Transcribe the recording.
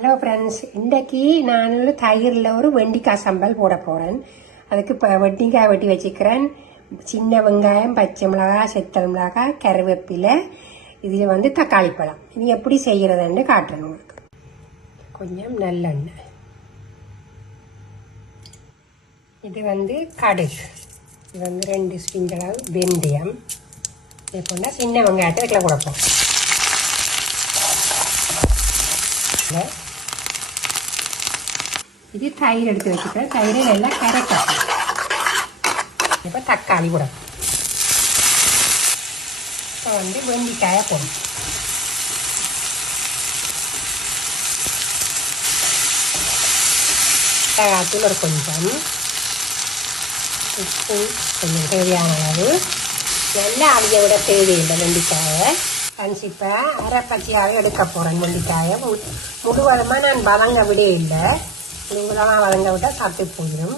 Hello friends, இன்றைக்கு நான் தயிரில் ஒரு வெண்டிக்காய் சம்பல் போட போகிறேன். அதுக்கு இப்போ வெண்டிக்காய் வெட்டி வச்சுக்கிறேன். சின்ன வெங்காயம், பச்சை மிளகாய், செத்தல் மிளகாய், கருவேப்பிலை, இதில் தக்காளி பழம். இது எப்படி செய்கிறதுன்னு காட்டுறேன் உங்களுக்கு. கொஞ்சம் நல்லெண்ணெய், இது கடுகு, இது 2 ஸ்பூன் அளவு வெந்தயம், இது கொண்டா சின்ன வெங்காயத்தை இதில் கொடுப்போம். இது தயிர் எடுத்து வச்சுக்கிறேன். தயிரை நல்லா கரைக்கலாம். இப்போ தக்காளி கூட இப்போ வெண்டிக்காயை போடணும். மிளகாத்தூள் ஒரு கொஞ்சம், உப்பு கொஞ்சம் தேவையான அளவு. நல்லா அவிய விட தேவையில்லை வெண்டிக்காயை. இப்போ அரை பச்சையாகவே எடுக்க போகிறேன். வெண்டிக்காயை முழுவதுமாக நான் வதங்க விட இல்லை. முழுவதமாக வதங்க விட்டால் சாப்பிட்டு போயிடும்.